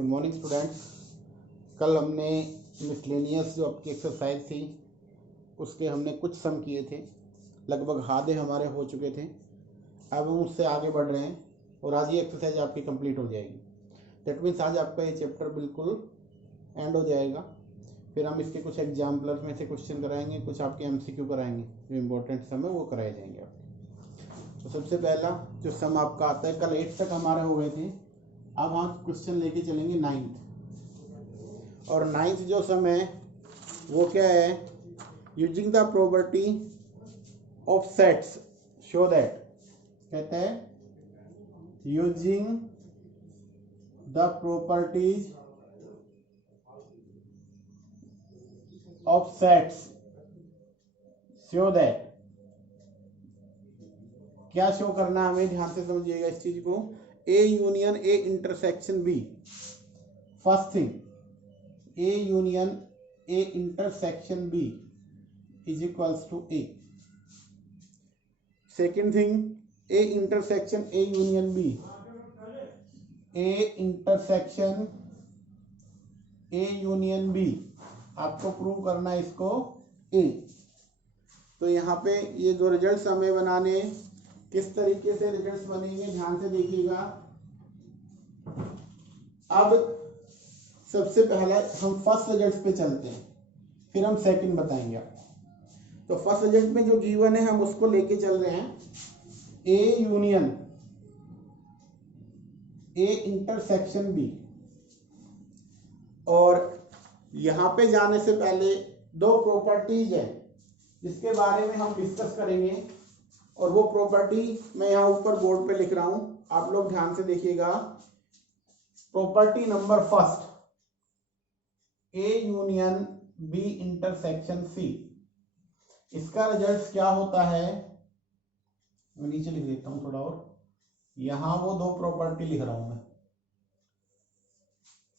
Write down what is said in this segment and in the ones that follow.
Good morning students. कल हमने miscellaneous जो आपकी एक्सरसाइज थी उसके हमने कुछ सम किए थे, लगभग आधे हमारे हो चुके थे। अब हम उससे आगे बढ़ रहे हैं और आज ये एक्सरसाइज आपकी कंप्लीट हो जाएगी। दैट मीन्स आज आपका ये चैप्टर बिल्कुल एंड हो जाएगा। फिर हम इसके कुछ एग्जाम्पलर में से क्वेश्चन कराएंगे, कुछ आपके एमसीक्यू कराएंगे, जो इम्पोर्टेंट सम है वो कराए जाएंगे आपके। तो सबसे पहला जो सम आपका आता है, कल 8 तक हमारे हो गए थे, अब आज क्वेश्चन लेके चलेंगे 9th। और 9th जो सम है वो क्या है, using the property of sets show that, कहते हैं using the properties of sets show that, क्या शो करना है हमें, ध्यान से समझिएगा इस चीज को। A union A intersection B, first thing A union A intersection B is equals to A. Second thing A intersection A union B, A intersection A union B, आपको प्रूव करना है इसको ए। तो यहाँ पे ये जो रिजल्ट्स हमें बनाने, किस तरीके से रिजल्ट्स बनेंगे ध्यान से देखिएगा। अब सबसे पहले हम फर्स्ट रिजल्ट पे चलते हैं, फिर हम सेकंड बताएंगे आपको। तो फर्स्ट रिजल्ट में जो गिवन है हम उसको लेके चल रहे हैं, A union A intersection B. और यहां पे जाने से पहले दो प्रॉपर्टीज है जिसके बारे में हम डिस्कस करेंगे, और वो प्रॉपर्टी मैं यहां ऊपर बोर्ड पे लिख रहा हूं, आप लोग ध्यान से देखिएगा। Property number first, A union B intersection C. इसका रिजल्ट क्या होता है, मैं नीचे लिख देता हूं थोड़ा, और यहां वो दो प्रॉपर्टी लिख रहा हूं मैं।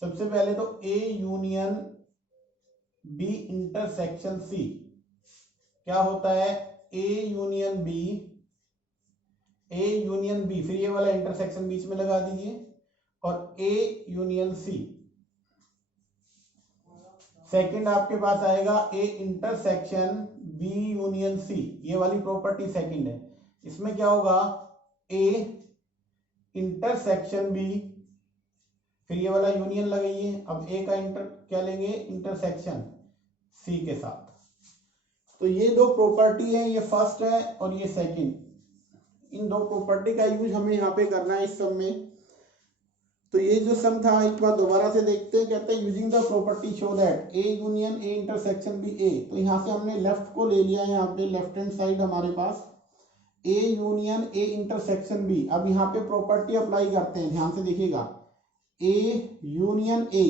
सबसे पहले तो A union B intersection C क्या होता है, A union B, A union B, फिर ये वाला इंटरसेक्शन बीच में लगा दीजिए, और ए यूनियन सी। सेकंड आपके पास आएगा A intersection B union C, ये वाली प्रॉपर्टी सेकंड है। इसमें क्या होगा, ए इंटरसेक्शन बी, फिर ये वाला यूनियन लगाइए, अब ए का इंटर क्या लेंगे, इंटरसेक्शन सी के साथ। तो ये दो प्रॉपर्टी है, ये फर्स्ट है और ये सेकंड। इन दो प्रॉपर्टी का यूज हमें यहाँ पे करना है इस सम में। तो ये जो सम था एक बार दोबारा से देखते हैं, कहते हैं using the property show that A union A intersection B A. तो यहाँ से हमने लेफ्ट को ले लिया है, यहाँ पे लेफ्ट हैंड साइड हमारे पास A union A intersection B. अब यहाँ पे प्रॉपर्टी अप्लाई करते हैं, ध्यान से देखिएगा। ए यूनियन ए,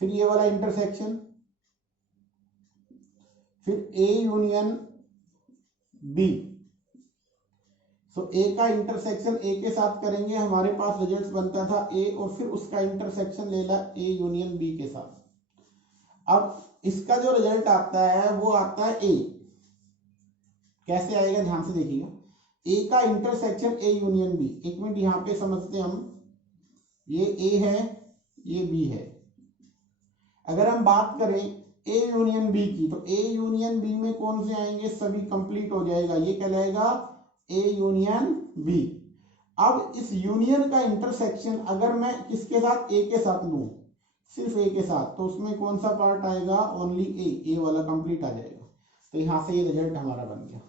फिर ये वाला इंटरसेक्शन, फिर ए यूनियन बी। सो ए का इंटरसेक्शन ए के साथ करेंगे, हमारे पास रिजल्ट बनता था ए, और फिर उसका इंटरसेक्शन ले ला ए यूनियन बी के साथ। अब इसका जो रिजल्ट आता है वो आता है ए। कैसे आएगा ध्यान से देखिएगा, ए का इंटरसेक्शन ए यूनियन बी। एक मिनट यहाँ पे समझते हैं हम, ये ए है ये बी है। अगर हम बात करें ए यूनियन बी की, तो ए यूनियन बी में कौन से आएंगे, सभी कंप्लीट हो जाएगा, ये कहलाएगा ए यूनियन बी। अब इस यूनियन का इंटरसेक्शन अगर मैं किसके साथ, ए के साथ लूं, सिर्फ ए के साथ, तो उसमें कौन सा पार्ट आएगा, ओनली ए वाला कंप्लीट आ जाएगा। तो यहां से ये रिजल्ट हमारा बन गया।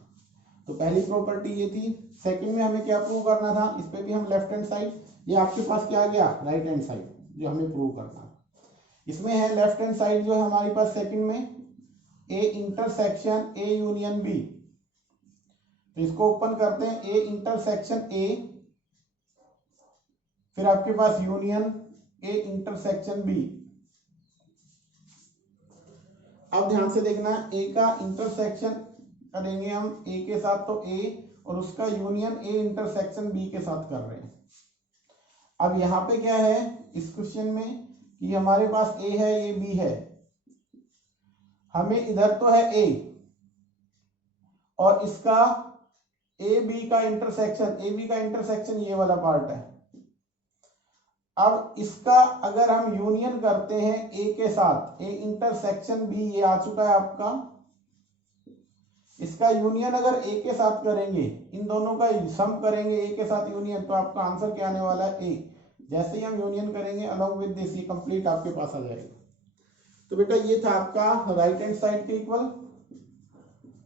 तो पहली प्रॉपर्टी ये थी। सेकंड में हमें क्या प्रूव करना था, इस पे भी हम लेफ्ट हैंड साइड, ये आपके पास क्या आ गया, राइट हैंड साइड, जो हमें प्रूव करना है। इसमें है लेफ्ट हैंड साइड जो है हमारे पास सेकंड में, A intersection A union B. तो इसको ओपन करते हैं, ए इंटरसेक्शन ए, फिर आपके पास यूनियन ए इंटरसेक्शन बी। अब ध्यान से देखना, ए का इंटरसेक्शन करेंगे हम ए के साथ, तो ए, और उसका यूनियन ए इंटरसेक्शन बी के साथ कर रहे हैं। अब यहां पे क्या है इस क्वेश्चन में, कि हमारे पास ए है ये बी है, हमें इधर तो है ए, और इसका ए बी का इंटरसेक्शन, ए बी का इंटरसेक्शन ये वाला पार्ट है। अब इसका अगर हम यूनियन करते हैं ए के साथ, ए इंटरसेक्शन बी, ये आ चुका है आपका, इसका यूनियन अगर ए के साथ करेंगे, इन दोनों का सम करेंगे ए के साथ यूनियन, तो आपका आंसर क्या आने वाला है, ए। जैसे ही हम यूनियन करेंगे अलोंग विद दिस, ये कंप्लीट आपके पास आ जाएगा। तो बेटा ये था आपका राइट हैंड साइड के इक्वल,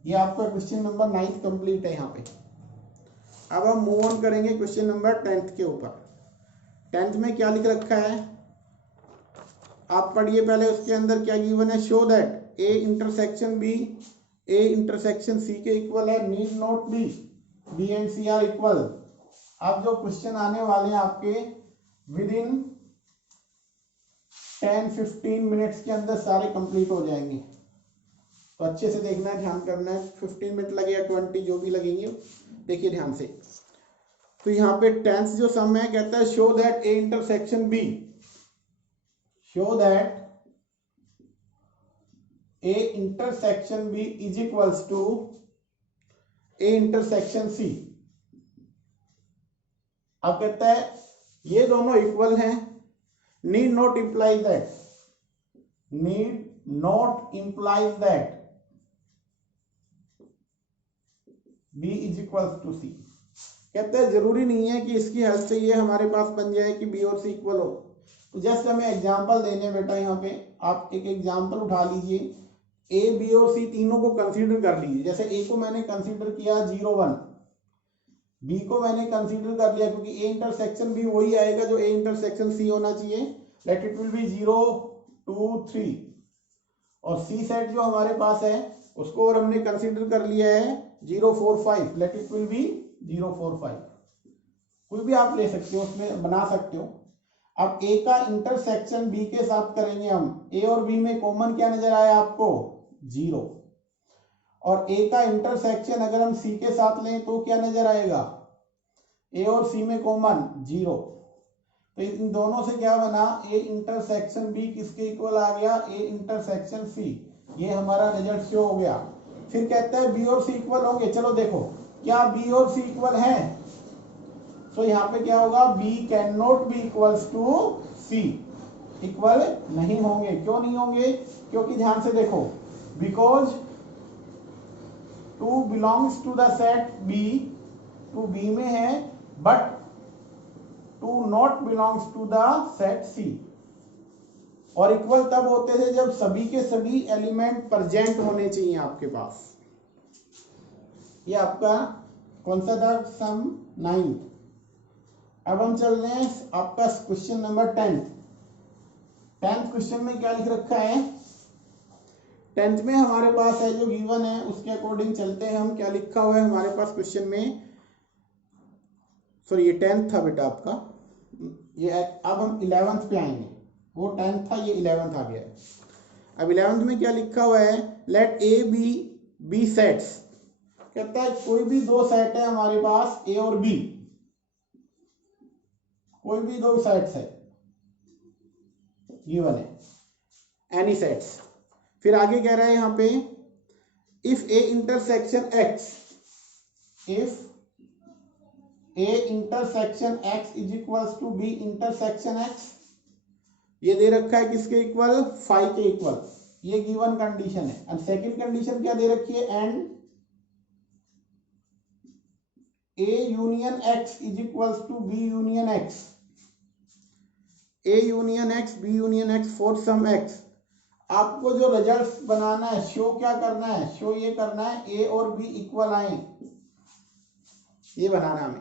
ये आपका क्वेश्चन नंबर 9 कंप्लीट है यहाँ पे। अब हम मूव ऑन करेंगे क्वेश्चन नंबर 10 के ऊपर। 10th में क्या लिख रखा है आप पढ़िए पहले, उसके अंदर क्या गिवन है, show that A intersection B A intersection C के इक्वल है, need not be B and C are equal. अब जो क्वेश्चन आने वाले हैं आपके विद इन 10-15 मिनट्स के अंदर सारे कंप्लीट हो जाएंगे, तो अच्छे से देखना है, ध्यान करना है। 15 मिनट लगे या 20 जो भी लगेंगे, देखिए ध्यान से। तो यहाँ पे 10th जो सम है, कहता है show that A intersection B, show that A intersection B is equals to A intersection C. अब कहता है ये दोनों इक्वल हैं, need not implies that, need not implies that B is equals to C. कहते हैं जरूरी नहीं है कि इसकी हेल्प से ये हमारे पास बन जाए कि बी और सी इक्वल हो। तो जस्ट हमें एग्जांपल देने बेटा, यहाँ पे आप एक एग्जांपल उठा लीजिए, ए बी और सी तीनों को कंसीडर कर लीजिए। जैसे ए को मैंने कंसीडर किया 0 1, बी को मैंने कंसीडर कर लिया क्योंकि ए इंटरसेक्शन बी वही आएगा जो ए इंटरसेक्शन सी होना चाहिए, लेट इट विल बी 0 2 3। और सी सेट जो हमारे पास है उसको और हमने कंसीडर कर लिया है 0 4 5, लेट इट विल बी 0 4 5। कोई भी आप ले सकते हो, उसमें बना सकते हो। अब ए का इंटरसेक्शन बी के साथ करेंगे हम, ए और बी में कॉमन क्या नजर आया आपको, 0। और ए का इंटरसेक्शन अगर हम सी के साथ लें तो क्या नजर आएगा, ए और सी में कॉमन 0। तो इन दोनों से क्या बना, ए इंटरसेक्शन बी किसके इक्वल आ गया, ए इंटरसेक्शन सी। ये हमारा रिजल्ट शो हो गया। फिर कहता है बी और सी इक्वल होंगे, चलो देखो क्या बी और सी इक्वल हैं। तो यहाँ पे क्या होगा, B can not be equals to C, equal नहीं होंगे। क्यों नहीं होंगे, क्योंकि ध्यान से देखो, because 2 belongs to the set B, 2 B में है, but 2 not belongs to the set C. और इक्वल तब होते थे जब सभी के सभी एलिमेंट प्रेजेंट होने चाहिए आपके पास। ये आपका कौन सा था, सम 9। अब हम चल रहे हैं आपका क्वेश्चन नंबर 10th क्वेश्चन में क्या लिख रखा है, 10th में हमारे पास है जो गिवन है उसके अकॉर्डिंग चलते हैं हम। क्या लिखा हुआ है हमारे पास क्वेश्चन में, सॉरी ये 10th था बेटा आपका, ये अब हम 11th पे आएंगे। वो 10th था, ये 11th आ गया है। अब 11th में क्या लिखा हुआ है, let A B be sets. कहता है कोई भी दो सेट है हमारे पास, ए और बी, कोई भी दो सेट्स है गिवन है, एनी सेट्स। फिर आगे कह रहा है यहां पे, if A intersection X, if A intersection X is equals to B intersection X, ये दे रखा है किसके इक्वल, फाइव के इक्वल। ये गिवन कंडीशन है। एंड सेकंड कंडीशन क्या दे रखी है, and A union X is equals to B union X, A union X B union X for some X। आपको जो रिजल्ट बनाना है, शो क्या करना है, शो ये करना है A और B इक्वल आए, ये बनाना हमें।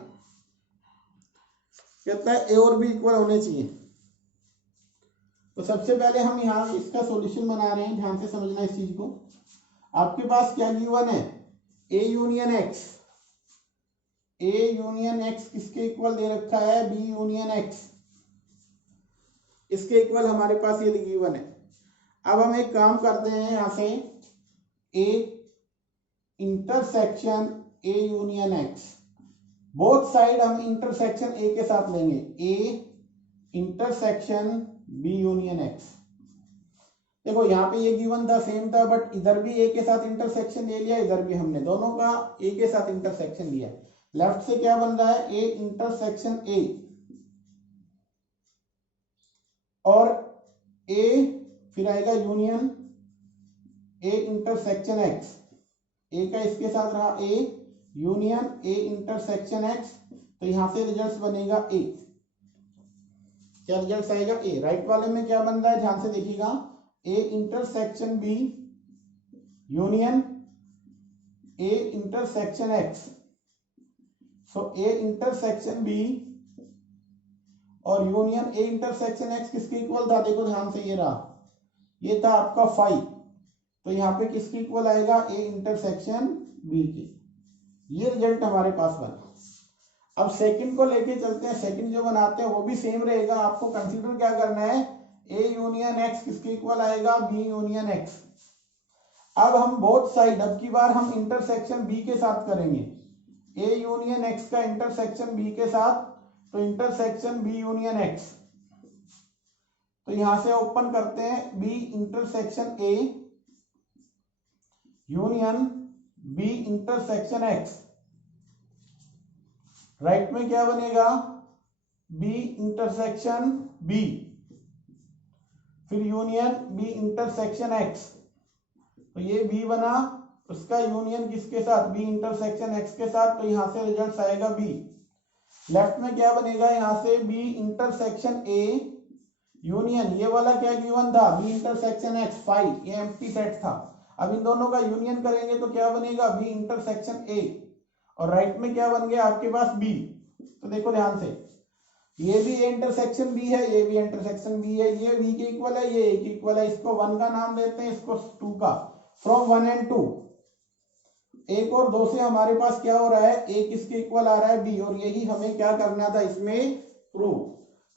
कहता है A और B इक्वल होने चाहिए। तो सबसे पहले हम यहाँ इसका सॉल्यूशन बना रहे हैं, ध्यान से समझना इस चीज को। आपके पास क्या गिवन है, A union X, A union x किसके इक्वल दे रखा है, बी यूनियन एक्स, इसके इक्वल हमारे पास ये गिवन है। अब हम एक काम करते हैं, यहां से A intersection A union X, both side हम इंटरसेक्शन ए के साथ लेंगे, A intersection B union X. देखो यहाँ पे ये गिवन था, सेम था, बट इधर भी ए के साथ इंटरसेक्शन ले लिया, इधर भी हमने दोनों का ए के साथ इंटरसेक्शन लिया। लेफ्ट से क्या बन रहा है, ए इंटरसेक्शन ए, और ए फिर आएगा यूनियन ए इंटरसेक्शन एक्स, ए का इसके साथ रहा ए यूनियन ए इंटरसेक्शन एक्स, तो यहां से रिजल्ट बनेगा ए। क्या रिजल्ट आएगा ए। राइट वाले में क्या बन रहा है ध्यान से देखिएगा, A intersection B union A intersection X. So A intersection B और यूनियन ए इंटरसेक्शन एक्स किसके इक्वल था, देखो ध्यान से, ये रहा, ये था आपका 5, तो यहाँ पे किसके इक्वल आएगा, ए इंटरसेक्शन बी के। ये रिजल्ट हमारे पास बना। अब सेकंड को लेके चलते हैं, सेकंड जो बनाते हैं वो भी सेम रहेगा। आपको कंसीडर क्या करना है, ए यूनियन एक्स किसके इक्वल आएगा, बी यूनियन एक्स। अब हम बोथ साइड, अब की बार हम इंटरसेक्शन बी के साथ करेंगे, ए यूनियन एक्स का इंटरसेक्शन बी के साथ, तो इंटरसेक्शन बी यूनियन एक्स, तो यहां से ओपन करते हैं B intersection A union B intersection X. Right में क्या बनेगा, बी इंटरसेक्शन बी फिर यूनियन बी इंटरसेक्शन एक्स, तो ये बी बना, उसका यूनियन किसके साथ, बी इंटरसेक्शन एक्स के साथ, तो यहां से रिजल्ट आएगा बी। लेफ्ट में क्या बनेगा, यहां से बी इंटरसेक्शन ए यूनियन, ये वाला क्या गिवन था, बी इंटरसेक्शन एक्स 5, ये एम्प्टी सेट था। अब इन दोनों का यूनियन करेंगे तो क्या बनेगा, बी इंटरसेक्शन ए, और राइट में क्या बन गया आपके पास बी। तो देखो ध्यान से, ये भी ए इंटरसेक्शन बी है, ये भी इंटरसेक्शन बी है, ये बी के इक्वल है, ये ए के इक्वल है। इसको 1 का नाम देते हैं, इसको 2 का। फ्रॉम 1 and 2, 1 और 2 से हमारे पास क्या हो रहा है, ए किसके इक्वल आ रहा है, बी, और यही हमें क्या करना था इसमें, प्रूव।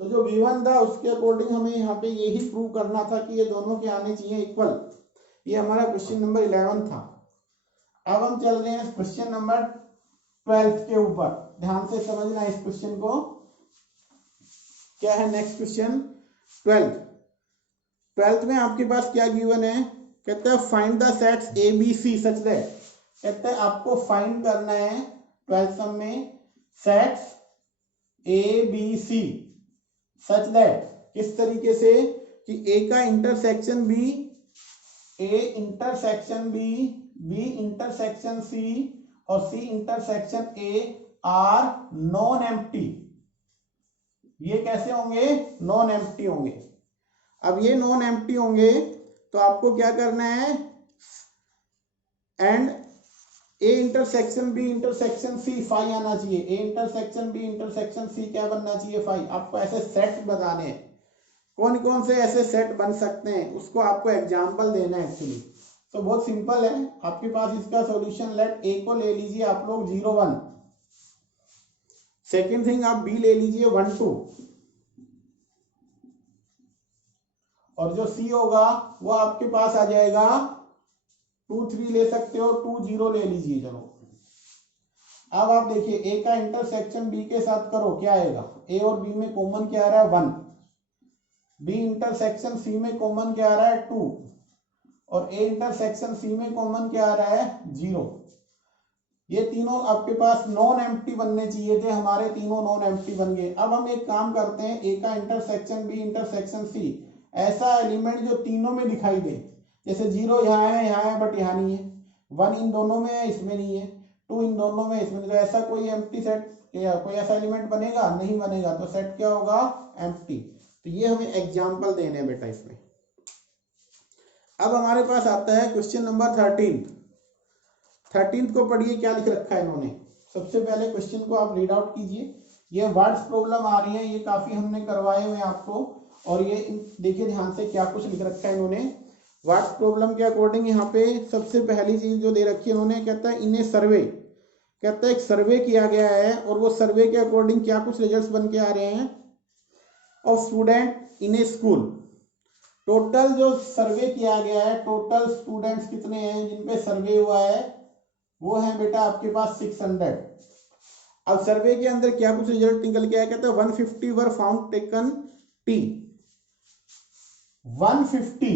तो जो V1 था उसके अकॉर्डिंग हमें यहाँ पे यही प्रूव करना था कि ये दोनों के आने चाहिए इक्वल। ये हमारा क्वेश्चन नंबर 11 था। अब हम चल रहे हैं क्वेश्चन नंबर 12 के ऊपर, ध्यान से समझना इस क्वेश्चन को। क्या है नेक्स्ट क्वेश्चन 12 में आपके पास क्या गिवन है, कहता है find the sets A B C such that, कहता है आपको फाइंड करना है 12 सम में sets A B C such that, किस तरीके से कि ए का intersection B, A intersection B, B intersection C और C intersection A are non empty. ये कैसे होंगे, नॉन एम्प्टी होंगे। अब ये नॉन एम्प्टी होंगे तो आपको क्या करना है, and A intersection B intersection C 5 आना चाहिए, A intersection B intersection C क्या बनना चाहिए, 5। आपको ऐसे सेट बताने हैं, कौन कौन से ऐसे सेट बन सकते हैं, उसको आपको एग्जांपल देना है एक्चुअली। तो बहुत सिंपल है, आपके पास इसका सॉल्यूशन, लेट ए को ले लीजिए आप लोग 0 1, सेकेंड थिंग आप बी ले लीजिए 1 2, और जो सी होगा वो आपके पास आ जाएगा 2 3 ले सकते हो, 2 0 ले लीजिए। चलो अब आप देखिए ए का इंटरसेक्शन बी के साथ करो, क्या आएगा, ए और बी में कॉमन क्या आ रहा है 1, बी इंटरसेक्शन सी में कॉमन क्या आ रहा है 2, और ए इंटरसेक्शन सी में कॉमन क्या आ रहा है 0। ये तीनों आपके पास नॉन एम्प्टी बनने चाहिए थे, हमारे तीनों नॉन एम्प्टी बन गए। अब हम एक काम करते हैं, ए का इंटरसेक्शन बी इंटरसेक्शन सी, ऐसा एलिमेंट जो तीनों में दिखाई दे, जैसे 0 यहाँ है बट यहाँ नहीं है, 1 इन दोनों में है इसमें नहीं है, 2 इन दोनों में इसमें, तो ऐसा कोई एम्प्टी सेट या कोई ऐसा एलिमेंट बनेगा, नहीं बनेगा, तो सेट क्या होगा, एम्प्टी। तो ये हमें एग्जाम्पल देने हैं बेटा इसमें। अब हमारे पास आता है क्वेश्चन नंबर 13 को पढ़िए, क्या लिख रखा है इन्होंने। सबसे पहले क्वेश्चन को आप रीड आउट कीजिए। ये वर्ड्स प्रॉब्लम आ रही है, ये काफी हमने करवाए हुए हैं आपको, और ये देखिए ध्यान से क्या कुछ लिख रखा है इन्होंने वर्ड्स प्रॉब्लम के अकॉर्डिंग। यहाँ पे सबसे पहली चीज जो दे रखी है इन्होंने, कहता है इन ए सर्वे, कहता है एक सर्वे किया गया है, और वो सर्वे के अकॉर्डिंग क्या कुछ रिजल्ट्स बन के आ रहे हैं, of student in A school. Total जो सर्वे किया गया है, टोटल स्टूडेंट्स कितने हैं जिन पे सर्वे हुआ है, वो है बेटा आपके पास 600। अब सर्वे के अंदर क्या कुछ रिजल्ट निकल के आया, कहते हैं 150 वर फाउंड टेकन टी। 150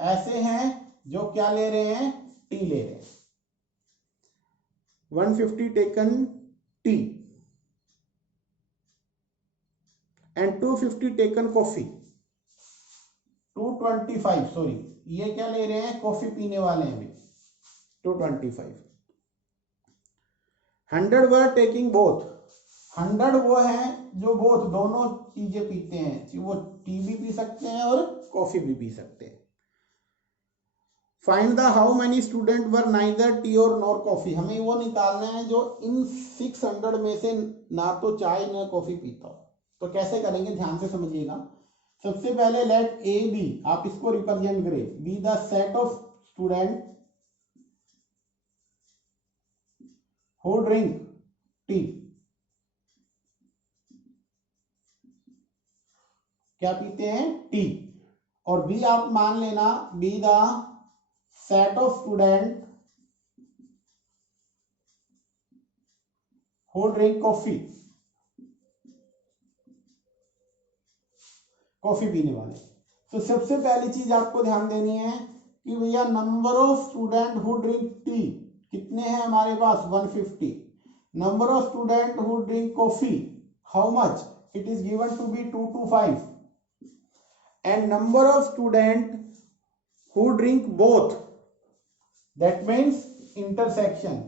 ऐसे हैं जो क्या ले रहे हैं, टी ले रहे हैं। 150 taken T and 250 taken coffee. 225, sorry ये क्या ले रहे हैं, कॉफी पीने वाले हैं अभी 225। 100 वर टेकिंग बोथ, 100 वो हैं जो बोथ दोनों चीजें पीते हैं, वो टी भी पी सकते हैं और कॉफी भी पी सकते हैं। Find the how many student were neither T और नॉर कॉफी, हमें वो निकालना है जो इन 600 में से ना तो चाय ना कॉफी पीता हो। तो कैसे करेंगे, ध्यान से समझिएगा। सबसे पहले लेट ए बी, आप इसको रिप्रेजेंट करें, be the set of student who drink T, क्या पीते हैं, टी। और बी आप मान लेना, be the set of student who drink coffee, coffee पीने वाले। तो सबसे पहली चीज आपको ध्यान देनी है कि भैया number of student who drink tea कितने हैं हमारे पास, 150। Number of student who drink coffee how much, it is given to be 225। And number of student who drink both, that means intersection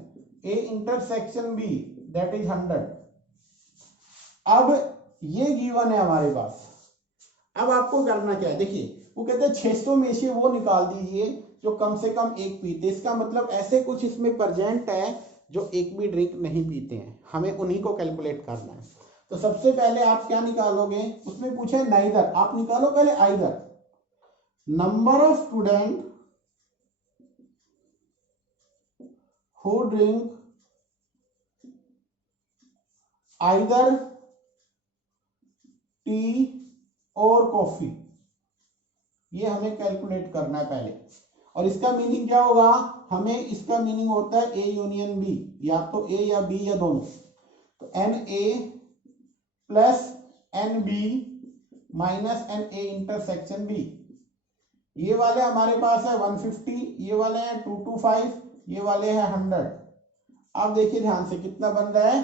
A intersection B, that is 100। अब ये given है हमारे पास। अब आपको करना क्या है, देखिए वो कहते हैं 600 में से वो निकाल दीजिए जो कम से कम एक पीते। इसका मतलब ऐसे कुछ इसमें प्रेजेंट है जो एक भी ड्रिंक नहीं पीते हैं, हमें उन्हीं को कैलकुलेट करना है। तो सबसे पहले आप क्या निकालोगे, उसमें पूछे नाइदर, आप निकालो पहले either. Number of student who drink either T और कॉफी, ये हमें कैलकुलेट करना है पहले। और इसका मीनिंग क्या होगा, हमें इसका मीनिंग होता है ए यूनियन बी, या तो ए या बी या दोनों। तो n A plus n B minus n A intersection B. ये वाले हमारे पास है 150, ये वाले हैं 225, ये वाले हैं 100। अब देखिए ध्यान से कितना बन रहा है,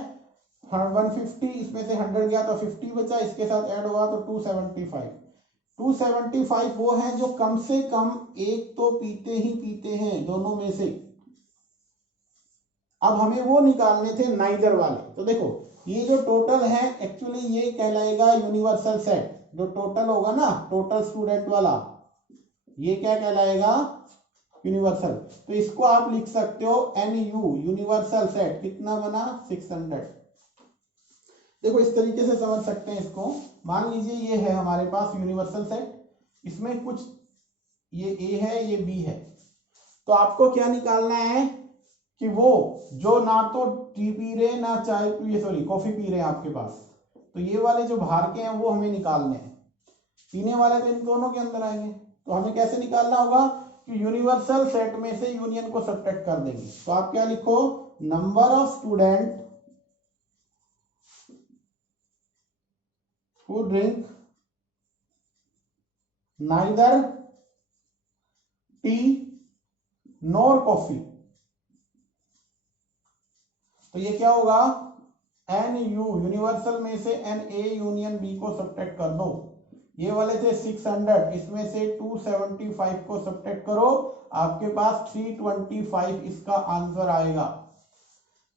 150, इसमें से 100 गया तो 50 बचा, इसके साथ ऐड हुआ तो 275। 275 वो हैं जो कम से कम एक तो पीते ही पीते हैं दोनों में से। अब हमें वो निकालने थे नाइदर वाले। तो देखो ये जो टोटल है एक्चुअली ये कहलाएगा यूनिवर्सल सेट, जो टोटल होगा ना टोटल स्टूडेंट वाला, ये क्या कहलाएगा, यूनिवर्सल। तो इसको आप लिख सकते हो एन यू, यूनिवर्सल सेट कितना बना, 600। देखो इस तरीके से समझ सकते हैं इसको। मान लीजिए ये है हमारे पास यूनिवर्सल सेट, इसमें कुछ ये ए है ये बी है। तो आपको क्या निकालना है कि वो जो ना तो टी पी रहे ना चाय पी, सॉरी कॉफी पी रहे हैं आपके पास, तो ये वाले जो बाहर के हैं वो हमें निकालने हैं। पीने वाले तो इन दोनों के अंदर आएंगे। तो हमें कैसे निकालना होगा कि यूनिवर्सल सेट में से यूनियन को सब्ट्रैक्ट कर देंगे। तो आप क्या लिखो, number of student who drink neither tea nor coffee। तो ये क्या होगा, एन यू यूनिवर्सल में से एन ए यूनियन बी को सब्ट्रैक्ट कर दो। ये वाले थे 600, इसमें से 275 को सब्ट्रैक्ट करो, आपके पास 325 इसका आंसर आएगा।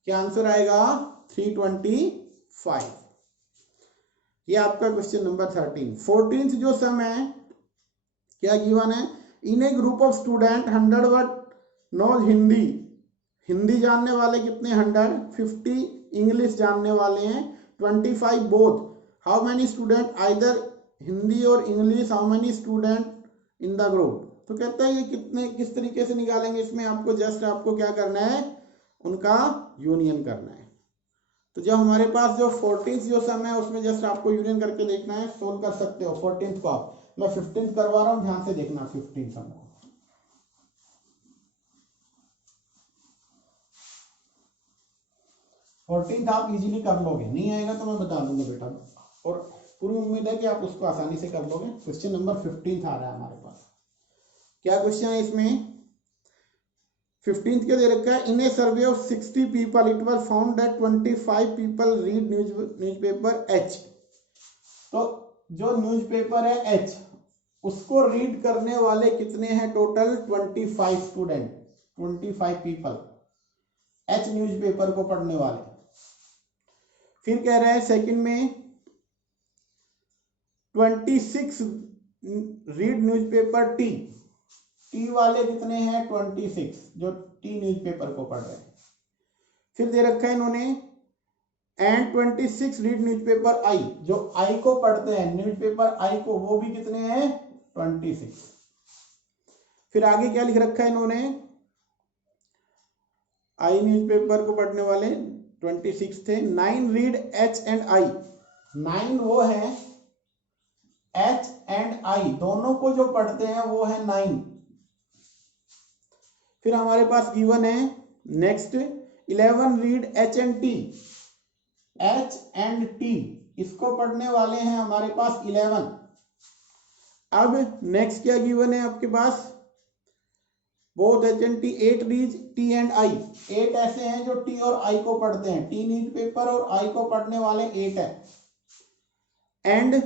क्या आंसर आएगा, 325। ये आपका क्वेश्चन नंबर 13। 14th जो सम है क्या गिवन है, in a group of student 100 were non Hindi, Hindi जानने वाले कितने 100, 50 इंग्लिश जानने वाले हैं 25 both, how many student either Hindi और English, how many student in the group. तो कहता है ये कितने किस तरीके से निकालेंगे, इसमें आपको जस्ट आपको क्या करना है, उनका यूनियन करना है। तो जब हमारे पास जो 14th जो सम है उसमें जस्ट आपको यूनियन करके देखना है, सोल्व कर सकते हो 14th को आप। मैं 15th करवा रहा हूं, ध्यान से देखना 15th सम को। 14th आप इजीली कर लोगे, नहीं आएगा तो मैं बता दूंगा बेटा, और पूरी उम्मीद है कि आप उसको आसानी से कर लोगे। क्वेश्चन नंबर 15th आ रहा है हमारे पास। क्या क्वेश्चन है इसमें, 15th के दे रखा है, in a survey of 60 people it was found that 25 people read newspaper H. तो जो न्यूज़पेपर है एच, उसको रीड करने वाले कितने हैं total? 25 student, 25 people H newspaper को पढ़ने वाले। फिर कह रहे हैं सेकंड में 26 रीड न्यूज़पेपर टी, टी वाले कितने हैं? 26 जो टी न्यूज़पेपर को पढ़ रहे हैं। फिर दे रखा है इन्होंने एंड 26 रीड न्यूज़पेपर आई, जो आई को पढ़ते हैं न्यूज़पेपर आई को, वो भी कितने हैं? 26। फिर आगे क्या लिख रखा है इन्होंने? आई न्यूज़पेपर को पढ़ने वाले 26 थे। 9 रीड एच एंड आई, 9 वो है एच एंड आई दोनों को जो पढ़ते हैं वो है 9। फिर हमारे पास गिवन है next 11 read H and T, H and T इसको पढ़ने वाले हैं हमारे पास 11। अब नेक्स्ट क्या गिवन है आपके पास? Both H and T 8 read T and I, 8 ऐसे हैं जो टी और आई को पढ़ते हैं, टी न्यूज़पेपर और आई को पढ़ने वाले 8 है। एंड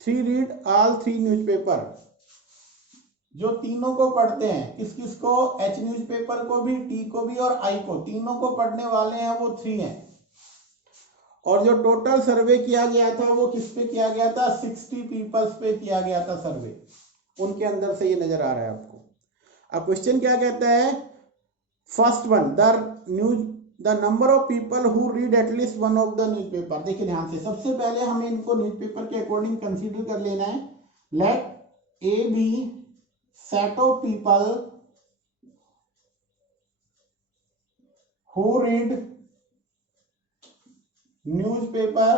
3 रीड ऑल 3 न्यूज़पेपर, जो तीनों को पढ़ते हैं, किस किस को? एच न्यूज़पेपर को भी, टी को भी और आई को, तीनों को पढ़ने वाले हैं वो 3 हैं। और जो टोटल सर्वे किया गया था वो किस पे किया गया था? 60 पीपल्स पे किया गया था सर्वे, उनके अंदर से ये नजर आ रहा है आपको। अब क्वेश्चन क्या कहता है? First one the number of people who read at least one of the newspaper. देखिए ध्यान से, सबसे पहले हमें इनको न्यूज़पेपर के अकॉर्डिंग कंसीडर कर लेना है। Let A be set of people who read newspaper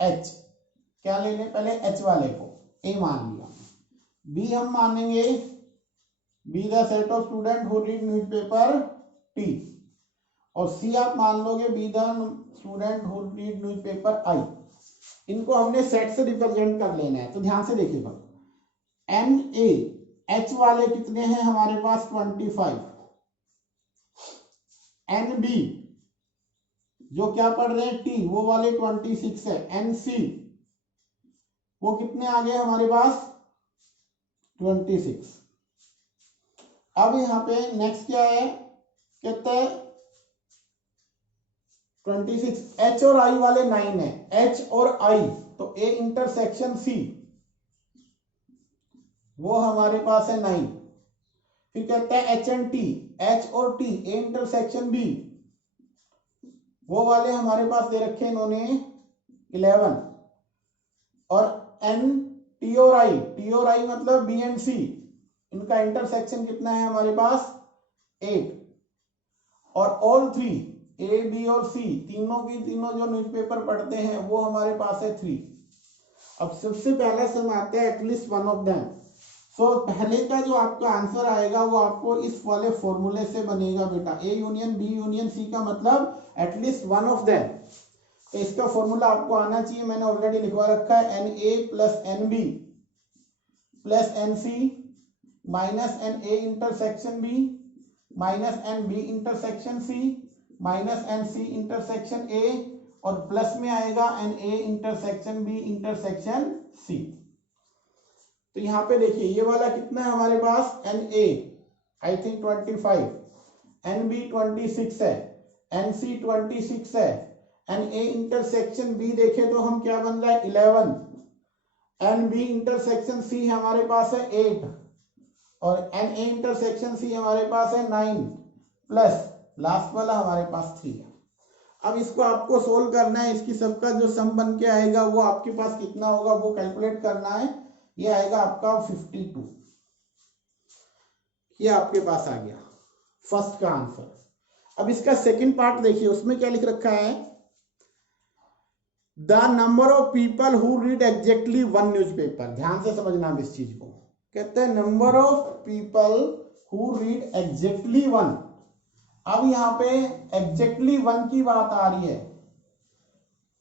H, क्या ले लें पहले? एच वाले को ए मान लिया। बी हम मानेंगे be the set of student who read newspaper T, और सी आप मान लोगे be the student who read newspaper आई। इनको हमने सेट से रिप्रेजेंट कर लेना है। तो ध्यान से देखिएगा, एन ए एच वाले कितने हैं हमारे पास? 25। एन बी जो क्या पढ़ रहे हैं टी, वो वाले 26 है। एन सी वो कितने आ गए हमारे पास? 26। अब यहां पे नेक्स्ट क्या है? कहते हैं 26 एच और आई वाले 9 है, एच और आई, तो ए इंटरसेक्शन सी वो हमारे पास है 9। फिर कहते हैं एच एंड टी, एच और टी ए इंटरसेक्शन बी, वो वाले हमारे पास दे रखे इन्होंने 11। और एन टी और आई मतलब बी एंड सी, इनका इंटरसेक्शन कितना है हमारे पास? 8। और ऑल 3 ए बी और सी तीनों की तीनों जो न्यूज़पेपर पढ़ते हैं वो हमारे पास है 3। अब सबसे पहले सम आते हैं एटलीस्ट वन ऑफ देम। सो पहले का जो आपका आंसर आएगा वो आपको इस वाले फॉर्मूले से बनेगा बेटा, A union B union C का मतलब एटलीस्ट वन ऑफ देम। तो इसका फॉर्मूला आपको आना चाहिए, मैंने ऑलरेडी लिखवा रखा है, n A plus n B plus n C minus n A intersection B minus n B intersection C minus n C intersection A, और प्लस में आएगा n A intersection B intersection C. तो यहां पे देखिए ये वाला कितना है हमारे पास? N A I think 25, n B 26 है, एन सी 26 है, एन ए इंटरसेक्शन बी देखे तो हम क्या बन रहा है? 11। एन बी इंटरसेक्शन सी हमारे पास है 8, और एन ए इंटरसेक्शन सी हमारे पास है 9, प्लस लास्ट वाला हमारे पास 3 है। अब इसको आपको सोल्व करना है, इसकी सबका जो सम बन के आएगा वो आपके पास कितना होगा वो कैलकुलेट करना है। ये आएगा आपका 52, ये आपके पास आ गया फर्स्ट का आंसर। अब इसका सेकंड पार्ट देखिए, उसमें क्या लिख रखा है? The number of people who read exactly one newspaper. ध्यान से समझना अब इस चीज को, कहते हैं number of people who read exactly one. अब यहाँ पे एग्जैक्टली वन की बात आ रही है,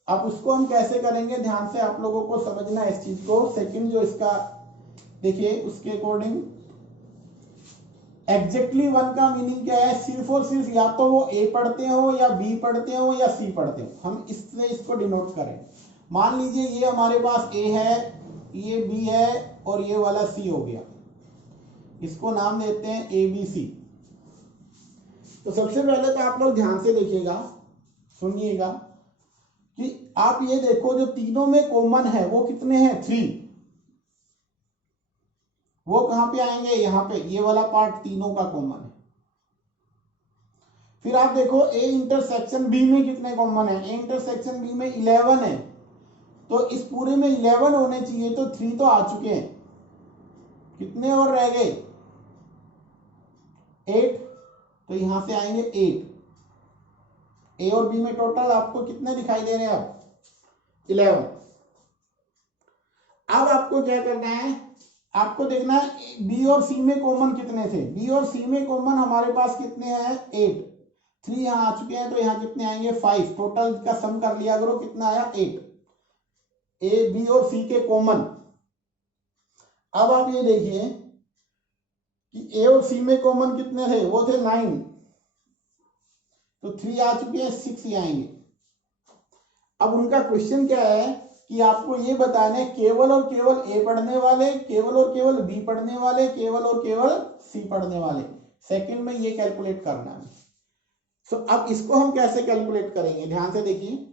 अब उसको हम कैसे करेंगे? ध्यान से आप लोगों को समझना है इस चीज को। सेकंड जो इसका देखिए उसके अकॉर्डिंग एग्जैक्टली वन का मीनिंग क्या है? सिर्फ और सिर्फ या तो वो ए पढ़ते हो या बी पढ़ते हो या सी पढ़ते हो, हम इससे इसको डिनोट करें। मान लीजिए ये हमारे पास ए है, ये बी है और ये वाला सी हो गया, इसको नाम देते हैं ए बी सी। तो सबसे पहले तो आप लोग ध्यान से देखिएगा, सुनिएगा कि आप ये देखो जो तीनों में कॉमन है वो कितने हैं, 3। वो कहां पे आएंगे, यहां पे, ये वाला पार्ट तीनों का कॉमन है। फिर आप देखो ए इंटरसेक्शन बी में कितने कॉमन है, ए इंटरसेक्शन बी में 11 है, तो इस पूरे में 11 होने चाहिए, तो 3 तो आ चुके हैं, कितने और रह गए, 8। तो यहां से आएंगे 8। ए और बी में टोटल आपको कितने दिखाई दे रहे हैं, अब 11। अब आपको क्या करना है, आपको देखना है बी और सी में कॉमन कितने थे। बी और सी में कॉमन हमारे पास कितने हैं, 8। 3 यहां आ चुके हैं, तो यहां कितने आएंगे, 5। टोटल का सम कर लिया करो, कितना आया, 8। ए बी और सी के कॉमन। अब आप ये देखिए कि ए और सी में कॉमन कितने थे, वो थे 9, तो 3 आ चुके हैं, 6 ही आएंगे। अब उनका क्वेश्चन क्या है कि आपको ये बताना है केवल और केवल ए पढ़ने वाले, केवल और केवल बी पढ़ने वाले, केवल और केवल सी पढ़ने वाले। सेकंड में ये कैलकुलेट करना है। सो अब इसको हम कैसे कैलकुलेट करेंगे, ध्यान से देखिए।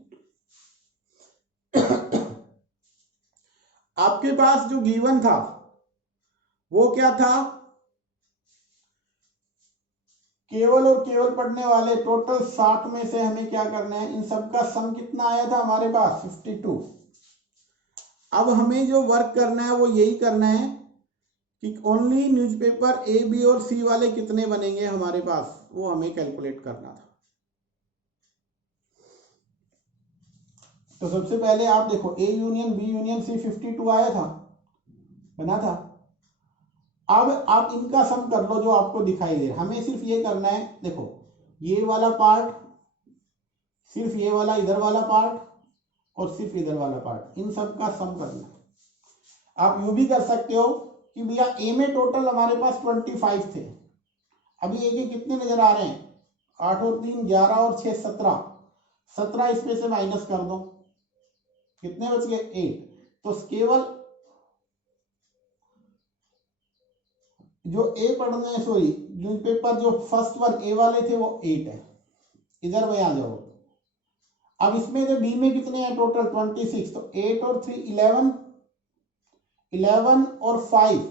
आपके पास जो गिवन था वो क्या था, केवल और केवल पढ़ने वाले, टोटल 60 में से हमें क्या करना है, इन सबका सम कितना आया था हमारे पास, 52। अब हमें जो वर्क करना है वो यही करना है कि ओनली न्यूज़पेपर ए बी और सी वाले कितने बनेंगे हमारे पास, वो हमें कैलकुलेट करना था। तो सबसे पहले आप देखो A union B union C 52 आया था, बना था। अब आप इनका सम कर लो जो आपको दिखाई दे रहा है। हमें सिर्फ ये करना है, देखो ये वाला पार्ट, सिर्फ ये वाला इधर वाला पार्ट और सिर्फ इधर वाला पार्ट, इन सब का सम करना है। आप यूं भी कर सकते हो कि भैया ए में टोटल हमारे पास 25 थे, अभी ए के कितने नजर आ रहे हैं, 8 और 3 11 और 6 17, 17 इसमें से माइनस कर दो, कितने बच गए, 8। तो केवल जो ए पढ़ने, सॉरी न्यूज़पेपर जो फर्स्ट वन ए वाले थे वो 8 है, इधर में आ जाओ। अब इसमें जो बी में कितने हैं टोटल, 26, तो 8 और 3 11, 11 और 5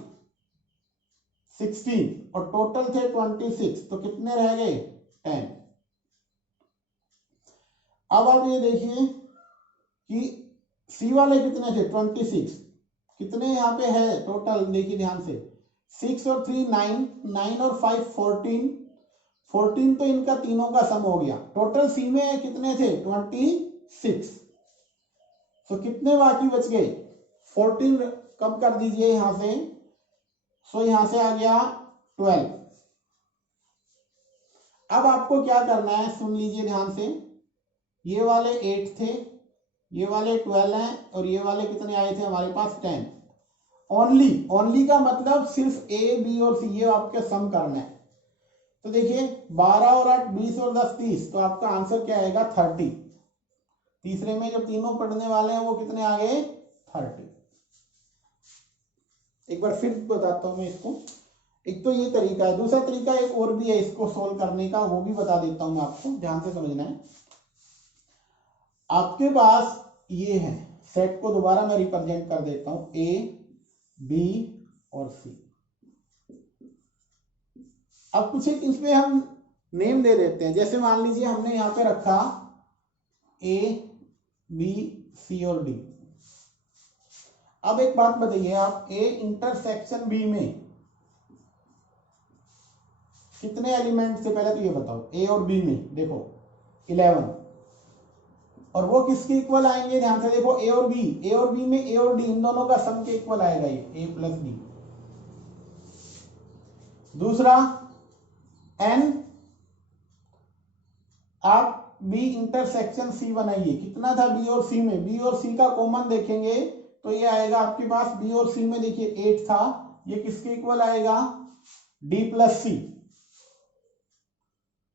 16, और टोटल थे 26, तो कितने रह गए, 10। अब आप ये देखिए कि सी वाले कितने थे, 26, कितने यहाँ पे है टोटल, देखिए ध्यान से, 6 और 3 9, 9 और 5 14, 14 तो इनका तीनों का सम हो गया। टोटल सी में कितने थे, 26, तो कितने बाकी बच गए, 14 कम कर दीजिए यहां से, सो यहां से आ गया 12। अब आपको क्या करना है, सुन लीजिए ध्यान से, ये वाले 8 थे, ये वाले 12 हैं, और ये वाले कितने आए थे हमारे पास, 10। ओनली, ओनली का मतलब सिर्फ ए बी और सी, ये आपके सम करना है। तो देखिए 12 और 8 20 और 10 30, तो आपका आंसर क्या आएगा, 30। तीसरे में जब तीनों पढ़ने वाले हैं वो कितने आ गए, 30। एक बार फिर बताता हूं मैं इसको। एक तो ये तरीका है, दूसरा तरीका एक और भी है इसको सोल्व करने का, वो भी बता देता हूं मैं आपको, ध्यान से समझना है। आपके पास ये है, सेट को दोबारा मैं रिप्रेजेंट कर देता हूं, ए बी और सी। अब कुछ एक इसमें हम नेम दे देते हैं, जैसे मान लीजिए हमने यहां पे रखा ए बी सी और डी। अब एक बात बताइए आप, ए इंटरसेक्शन बी में कितने एलिमेंट थे, पहले तो ये बताओ, ए और बी में देखो 11, और वो किसके इक्वल आएंगे, ध्यान से देखो, ए और बी, ए और बी में ए और डी इन दोनों का सम के इक्वल आएगा, ये ए प्लस डी। दूसरा एन, आप बी इंटरसेक्शन सी बनाइए, कितना था बी और सी में, बी और सी का कॉमन देखेंगे तो ये आएगा आपके पास, बी और सी में देखिए 8 था, ये किसके इक्वल आएगा, डी प्लस सी,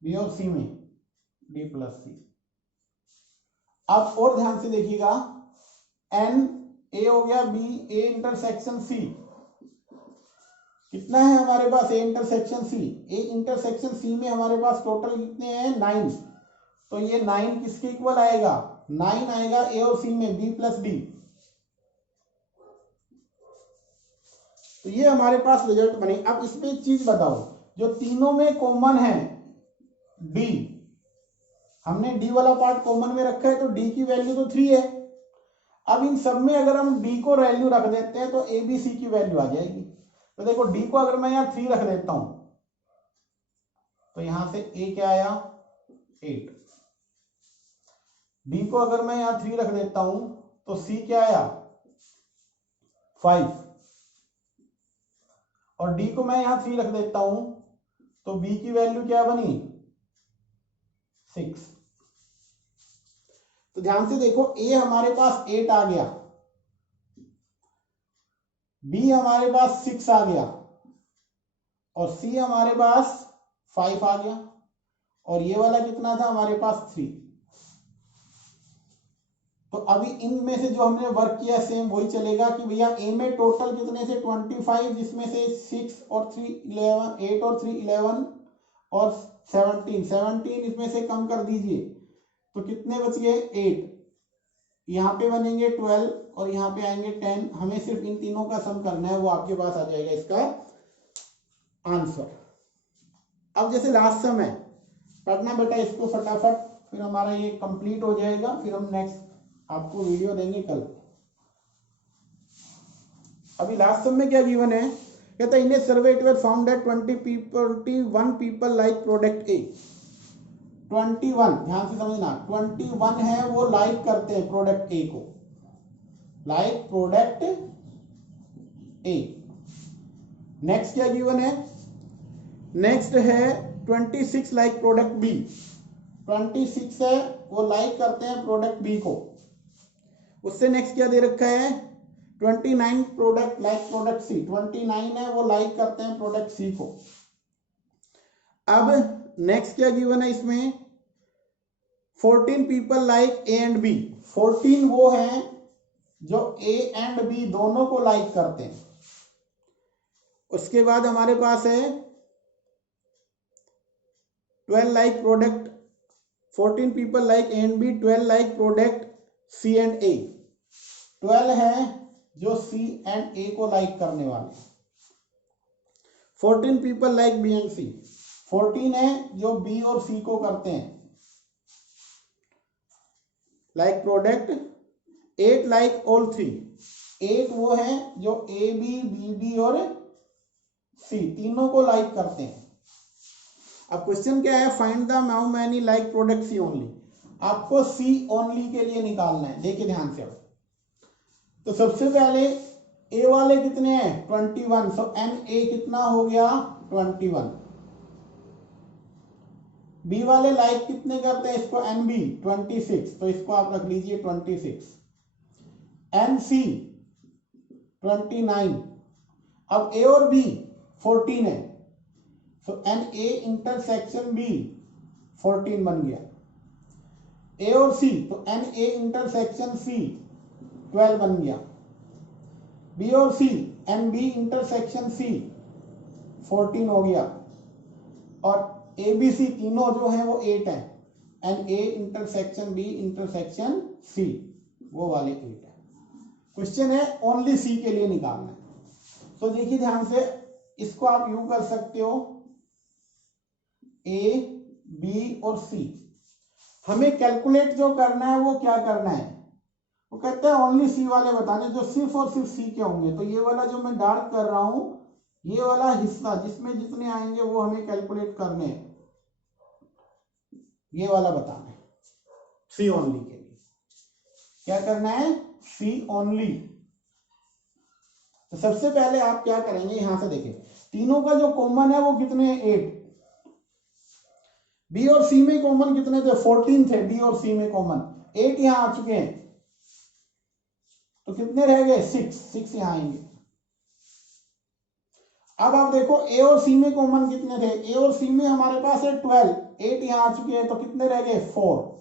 बी और सी में डी प्लस सी। अब और ध्यान से देखिएगा, एन, ए हो गया बी, ए इंटरसेक्शन सी, कितना है हमारे पास ए इंटरसेक्शन सी? ए इंटरसेक्शन सी में हमारे पास टोटल कितने हैं? 9। तो ये 9 किसके इक्वल आएगा? 9 आएगा ए और सी में, बी प्लस डी। तो ये हमारे पास रिजल्ट बने। अब इसमें एक चीज बताओ, जो तीनों में कॉमन है डी, हमने डी वाला पार्ट कॉमन में रखा है, तो डी की वैल्यू तो 3 है। अब इन सब में अगर हम डी को वैल्यू रख देते हैं तो ए बी सी की वैल्यू आ जाएगी। तो देखो डी को अगर मैं यहाँ 3 रख देता हूं तो यहां से ए क्या आया? 8। डी को अगर मैं यहाँ 3 रख देता हूं तो सी क्या आया? 5। और डी को मैं यहां 3 रख देता हूं तो बी की वैल्यू क्या बनी? 6। तो ध्यान से देखो, ए हमारे पास 8 आ गया, बी हमारे पास 6 आ गया, और सी हमारे पास 5 आ गया, और ये वाला कितना था हमारे पास? 3। तो अभी इनमें से जो हमने वर्क किया सेम वही चलेगा कि भैया ए में टोटल कितने से 25, जिसमें से 6 और 3 11, 8 और 3 11 और 17 इसमें से कम कर दीजिए तो कितने बच गए? 8। यहाँ पे बनेंगे 12 और यहाँ पे आएंगे 10। हमें सिर्फ इन तीनों का सम करना है, वो आपके पास आ जाएगा इसका आंसर। अब जैसे लास्ट सम है, पढ़ना बेटा इसको फटाफट, फिर हमारा ये कंप्लीट हो जाएगा, फिर हम नेक्स्ट आपको वीडियो देंगे कल। अभी लास्ट सम में क्या गिवन है? कहता है in a survey it was found that 21 people like product A. 21, ध्यान से समझना, 21 है वो लाइक करते हैं प्रोडक्ट ए को, लाइक प्रोडक्ट ए। नेक्स्ट क्या गिवन है? नेक्स्ट है 26 लाइक प्रोडक्ट बी। 26 है वो लाइक करते हैं प्रोडक्ट बी को। उससे नेक्स्ट क्या दे रखा है? 29 प्रोडक्ट लाइक प्रोडक्ट सी। 29 है वो लाइक करते हैं प्रोडक्ट सी को। अब नेक्स्ट क्या गिवन है इसमें? 14 people like A and B. 14 वो हैं जो ए एंड बी दोनों को लाइक करते हैं। उसके बाद हमारे पास है 12 like product, 14 people like A and B, 12 like product C and A. 12 है जो सी एंड ए को लाइक करने वाले। 14 पीपल लाइक बी एंड सी। 14 है जो बी और सी को करते हैं लाइक प्रोडक्ट। 8 like all 3। 8 वो है जो ए बी, बी बी और सी तीनों को लाइक करते हैं। अब क्वेश्चन क्या है? Find the how many like product C only. आपको सी ओनली के लिए निकालना है। देखिए ध्यान से, अब तो सबसे पहले ए वाले कितने हैं? 21। सो एन ए कितना हो गया? 21। बी वाले लाइक कितने करते हैं इसको? एन बी 26, तो इसको आप रख लीजिए 26। N C 29। अब ए और बी 14 है, so n A intersection B 14 बन गया। ए और सी, तो एन ए इंटरसेक्शन सी 12 बन गया। बी और सी, एन बी इंटरसेक्शन सी 14 हो गया। और ए बी सी तीनों जो हैं वो 8 हैं। N A intersection B intersection C वो वाले 8 है। क्वेश्चन है ओनली सी के लिए निकालना है। तो देखिए ध्यान से, इसको आप यू कर सकते हो, ए बी और सी। हमें कैलकुलेट जो करना है वो क्या करना है? वो कहते हैं ओनली सी वाले बताने, जो सिर्फ और सिर्फ सी के होंगे। तो ये वाला जो मैं डार्क कर रहा हूं, ये वाला हिस्सा जिसमें जितने आएंगे वो हमें कैलकुलेट करने हैं। ये वाला बताना है सी ओनली के लिए। क्या करना है? सी ओनली। तो सबसे पहले आप क्या करेंगे, यहां से देखिए तीनों का जो कॉमन है वो कितने हैं? 8। बी और सी में कॉमन कितने थे? 14 थे बी और सी में कॉमन। 8 यहां आ चुके हैं, तो कितने रह गए? 6 यहां आएंगे। अब आप देखो ए और सी में कॉमन कितने थे? ए और सी में हमारे पास है 12। 8 यहां आ चुके हैं, तो कितने रह गए? 4।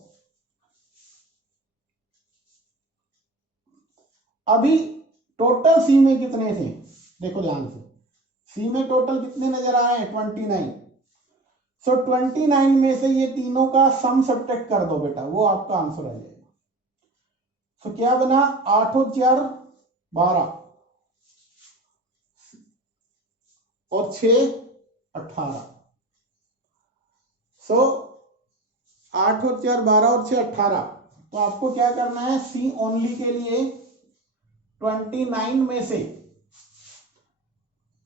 अभी टोटल सी में कितने थे, देखो ध्यान से, सी में टोटल कितने नजर आए हैं 29। सो 29 में से ये तीनों का सम सब्ट्रैक्ट कर दो बेटा, वो आपका आंसर आ जाएगा। सो क्या बना, 8 और 4 12 और 6 18। सो 8 और 4 12 और 6 18। तो आपको क्या करना है, सी ओनली के लिए 29 में से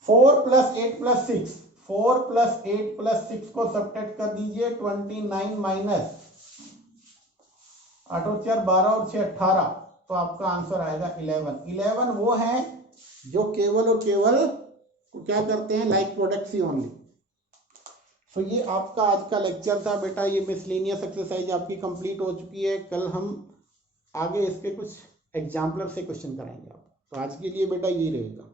4 + 8 + 6, 4 + 8 + 6 को सब्ट्रैक्ट कर दीजिए। 29 माइनस 8 और 4 12 और 6 18, तो आपका आंसर आएगा 11। 11 वो है जो केवल और केवल क्या करते हैं, लाइक प्रोडक्ट सी ओनली। सो ये आपका आज का लेक्चर था बेटा, ये मिसलेनियस एक्सरसाइज आपकी कंप्लीट हो चुकी है। कल हम आगे इसके कुछ एग्जाम्पलर से क्वेश्चन कराएंगे आप। तो आज के लिए बेटा ये रहेगा।